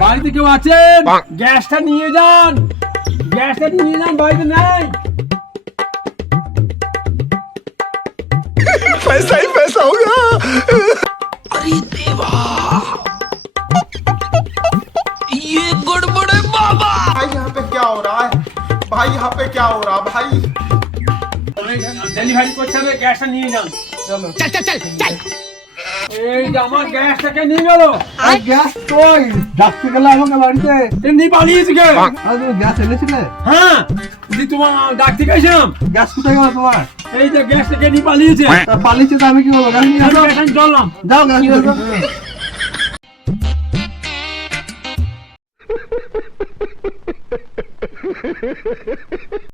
বাড়িতে কেউ আছেন? গ্যাসটা নিয়ে যান, গ্যাসটা নিয়ে যান, বাড়িতে নাই। पैसा ही पैसा होगा। अरे देवा, ये गड़बड़ है बाबा। भाई यहाँ पे क्या हो रहा है? भाई यहाँ पे क्या हो रहा है भाई? ডেলিভারি করতে হবে, গ্যাসটা নিয়ে যান। চলো चल चल चल चल। এই যে আমার গ্যাসটাকে নিয়ে গেল। গ্যাস কই ডাকতে গেলে আমাকে বাড়িতে এমনি পালিয়েছে কে? আর তুমি গ্যাস এনেছিলে? হ্যাঁ, দি তোমার ডাকতে গেছিলাম। গ্যাস কোথায় গেল তোমার? এই যে গ্যাসটাকে নিয়ে পালিয়েছে। তা পালিয়েছে তো আমি কি বলবো? গ্যাস নিয়ে আমি আসো। এখানে চললাম। যাও গ্যাস নিয়ে আসো।